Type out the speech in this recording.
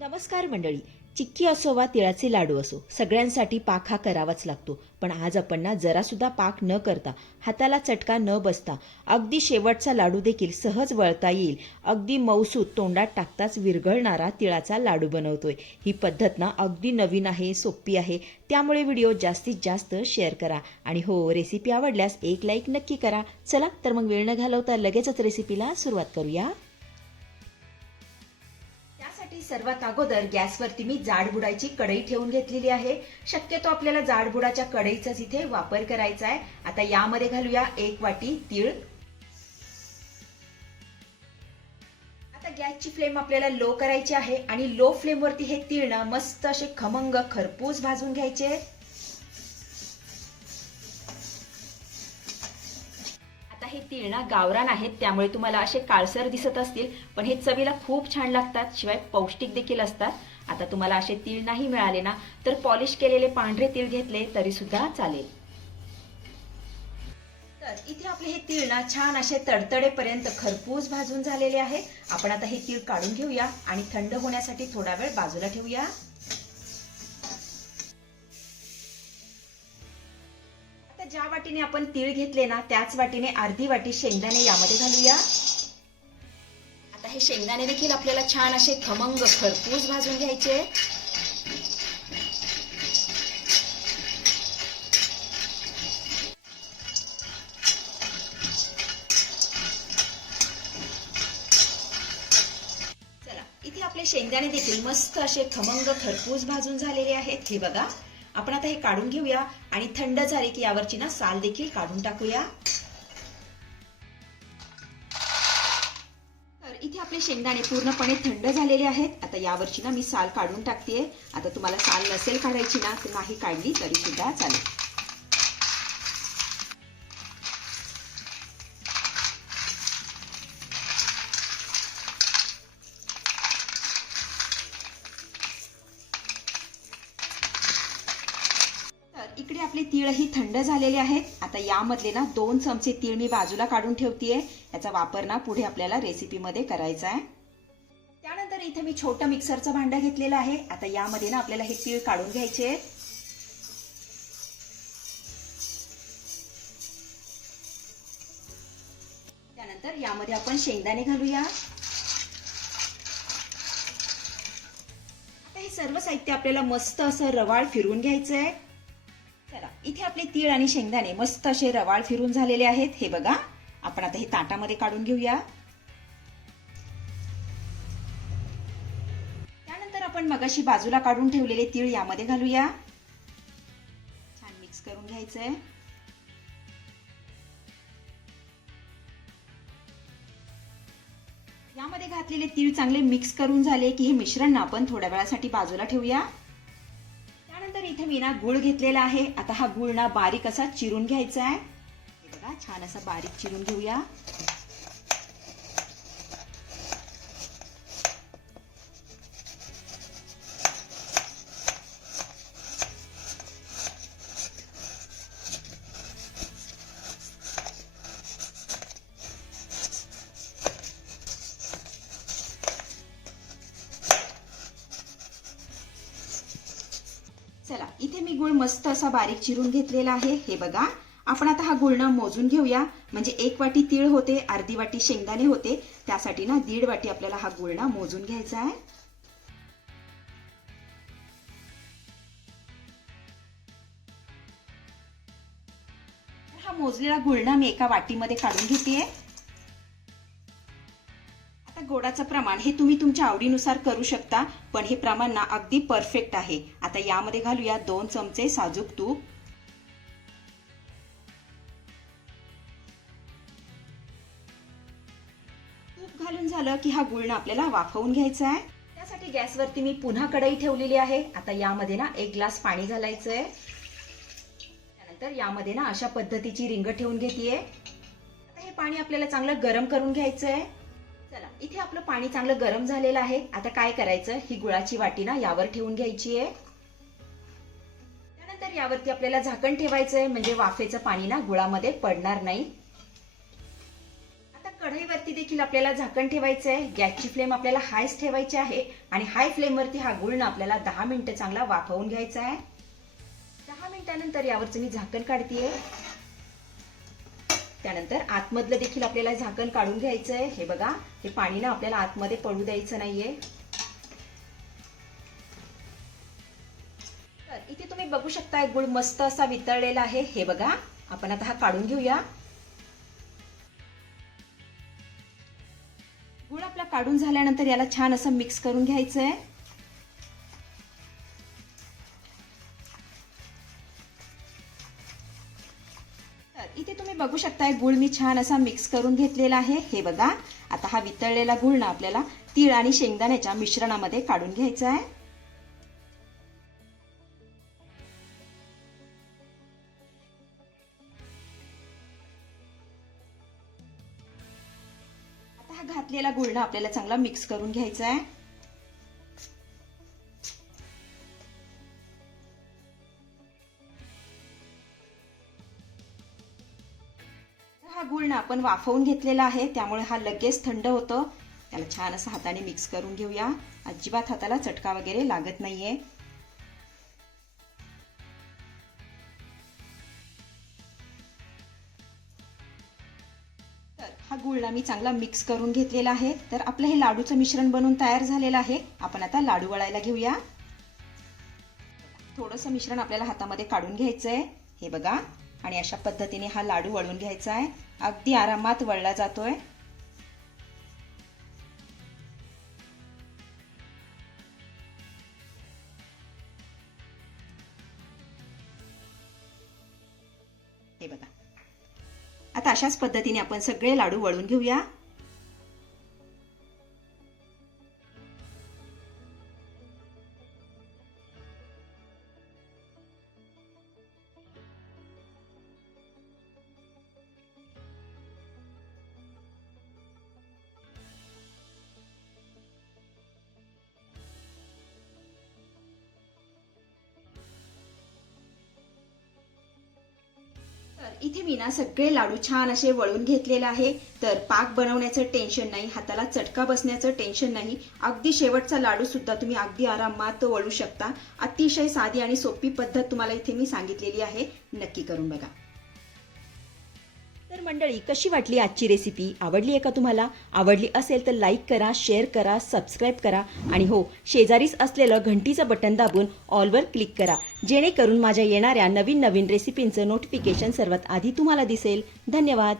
नमस्कार मंडळी. चिक्की असो वा तिळाचे लाडू असो, सगळ्यांसाठी पाक हा करावाच लागतो. पण आज आपण जरा सुद्धा पाक न करता, हाताला चटका न बसता, अगदी शेवटचा लाडू देखील सहज वळता येईल, अगदी मऊसूत तोंडात टाकताच विरघळणारा तिळाचा लाडू बनवतोय. ही पद्धत अगदी नवीन आहे, सोपी आहे. त्यामुळे व्हिडिओ जास्तीत जास्त शेअर करा आणि हो, रेसिपी आवडल्यास एक लाईक नक्की करा. चला तर मग वेळ न घालवता लगेचच रेसिपीला सुरुवात करूया. सर्वात अगोदर गॅसवरती मी जाडबुडाची कढई ठेवून घेतलेली आहे. शक्यतो आपल्याला जाडबुडाच्या कढईचाच इथे वापर करायचा आहे. आता यामध्ये घालूया 1 वाटी तीळ. आता गॅसची फ्लेम आपल्याला लो करायची आहे आणि लो फ्लेम वरती हे तीळ मस्त असे खमंग खरपूस भाजून घ्यायचे. हे तीळ गावरान आहेत, त्यामुळे तुम्हाला असे काळसर दिसत असतील, पण हे चवीला खूप छान लागतात, शिवाय पौष्टिक देखील असतात. आता तुम्हाला असे तीळ नाही मिळाले ना, तर पॉलिश केलेले पांढरे तीळ घेतले तरी सुद्धा चालेल. तर इथे आपले हे तीळ छान असे तडतडेपर्यंत खरपूस भाजून झालेले आहे. आपण आता हे तीळ काढून घेऊया आणि थंड होण्यासाठी थोडा वेळ बाजूला ठेवूया. ज्या वाटीने आपण तीळ घेतले ना, त्याच वाटीने अर्धी वाटी शेंगदाणे यामध्ये घालूया. आता हे शेंगदाणे देखील आपल्याला छान असे खमंग खरपूस भाजून घ्यायचे. चला, इथे आपले शेंगदाणे देखील मस्त असे खमंग खरपूस भाजून झालेले आहेत. हे बघा, आपण आता हे काढून घेऊया आणि थंड झाले की यावरची साल देखील काढून टाकूया. तर इथे आपले शेंगदाणे पूर्णपणे थंड झालेले आहेत. आता यावरची मी साल काढून टाकतेय. आता तुम्हाला साल नसेल काढायची ना, तर नाही काढली तरी सुद्धा चालेल. इकडे आपले तीळही थंड झालेले आहेत. आता यामधले 2 चमचे तीळ मी बाजूला काढून ठेवतेय. याचा वापर पुढे आपल्याला रेसिपीमध्ये करायचा आहे. त्यानंतर इथे मी छोटं मिक्सरचं भांडं घेतलेलं आहे. आता यामध्ये आपल्याला हे तीळ काढून घ्यायचे. त्यानंतर यामध्ये आपण शेंगदाणे घालूया. आता हे सर्व साहित्य आपल्याला मस्त असं रवाळ फिरवून घ्यायचंय. चला, इथे आपले तीळ आणि शेंगदाणे मस्त असे रवाळ फिरून झालेले आहेत. हे बघा, आपण आता हे ताटामध्ये काढून घेऊया. त्यानंतर आपण मगाशी बाजूला काढून ठेवलेले तीळ यामध्ये घालूया. छान मिक्स करून घ्यायचंय. यामध्ये घातलेले तीळ चांगले मिक्स करून झाले की हे मिश्रण आपण थोड्या वेळासाठी बाजूला ठेवूया. त्यानंतर इथे मी गुळ घेतलेला आहे. आता हा गुळ बारीक असा चिरून घ्यायचा आहे. हे बघा, छान असा बारीक चिरून घेऊया. चला, इथे मी गुळ मस्त असा बारीक चिरून घेतलेला आहे. हे बघा, आपण आता हा गुळ मोजून घेऊया. म्हणजे 1 वाटी तीळ होते, अर्धी वाटी शेंगदाणे होते, त्यासाठी 1.5 वाटी आपल्याला हा गुळ मोजून घ्यायचा आहे. हा मोजलेला गुळ मी एका वाटीमध्ये काढून घेतेय. गोडाचं प्रमाण हे तुम्ही तुमच्या आवडीनुसार करू शकता, पण हे प्रमाण अगदी परफेक्ट आहे. आता यामध्ये घालूया 2 चमचे साजूक तूप. तूप घालून झालं की हा गुळ आपल्याला वाफवून घ्यायचा आहे. त्यासाठी गॅसवरती मी पुन्हा कढई ठेवलेली आहे. आता यामध्ये 1 ग्लास पाणी घालायचंय. त्यानंतर यामध्ये अशा पद्धतीची रिंग ठेवून घेतेय. आता हे पाणी आपल्याला चांगलं गरम करून घ्यायचंय. चला, इथे आपलं पाणी चांगलं गरम झालेलं आहे. आता काय करायचं, ही गुळाची वाटी यावर ठेवून घ्यायची आहे. त्यानंतर यावरती आपल्याला झाकण ठेवायचंय, म्हणजे वाफेचं पाणी गुळामध्ये पडणार नाही. कढईवरती देखील आपल्याला झाकण ठेवायचं आहे. गॅसची फ्लेम आपल्याला हायच ठेवायची आहे आणि हाय फ्लेमवरती हा गुळ ना आपल्याला 10 मिनिटं चांगला वाफवून घ्यायचा आहे. 10 मिनिटानंतर यावरचं मी झाकण काढतेय. त्यानंतर आतमधलं देखील आपल्याला झाकण काढून घ्यायचं आहे. हे बघा, हे पाणी ना आपल्याला आतमध्ये पडू द्यायचं नाहीये. तर इथे तुम्ही बघू शकता गुळ मस्त असा वितळलेला आहे. हे बघा, आपण आता हा काढून घेऊया. गुळ आपला काढून झाल्यानंतर याला छान असं मिक्स करून घ्यायचं आहे. तर इथे तुम्ही बघू शकताय गुळ मी छान असा मिक्स करून घेतलेला आहे. हे बघा, आता हा वितळलेला गुळ ना आपल्याला तीळ आणि शेंगदाण्याच्या मिश्रणामध्ये काढून घ्यायचा आहे. आता हा घातलेला गुळ ना आपल्याला चांगला मिक्स करून घ्यायचा आहे. हा गुळ ना आपण वाफवून घेतलेला आहे, त्यामुळे हा लगेच थंड होतो. त्याला छान असं हाताने मिक्स करून घेऊया. अजिबात हाताला चटका वगैरे लागत नाहीये. तर हा गुळ ना मी चांगला मिक्स करून घेतलेला आहे. तर आपलं हे लाडूचं मिश्रण बनवून तयार झालेलं आहे. आपण आता लाडू वळायला घेऊया. थोडंसं मिश्रण आपल्याला हातामध्ये काढून घ्यायचंय. हे बघा, आणि अशा पद्धतीने हा लाडू वळून घ्यायचा आहे. अगदी आरामात वळला जातोय. हे बघा, आता अशाच पद्धतीने आपण सगळे लाडू वळून घेऊया. तर इथे मी ना सगळे लाडू छान असे वळून घेतलेले आहे. तर पाक बनवण्याचं टेन्शन नाही, हाताला चटका बसण्याचं टेन्शन नाही. अगदी शेवटचा लाडू सुद्धा तुम्ही अगदी आरामात वळू शकता. अतिशय साधी आणि सोपी पद्धत तुम्हाला इथे मी सांगितलेली आहे. नक्की करून बघा. तर मंडळी, कशी वाटली आजची रेसिपी? आवडली आहे का तुम्हाला? आवडली असेल तर लाईक करा, शेअर करा, सबस्क्राईब करा आणि हो, शेजारीच असलेलं घंटीचं बटन दाबून ऑलवर क्लिक करा, जेणेकरून माझ्या येणाऱ्या नवीन रेसिपींचं नोटिफिकेशन सर्वात आधी तुम्हाला दिसेल. धन्यवाद.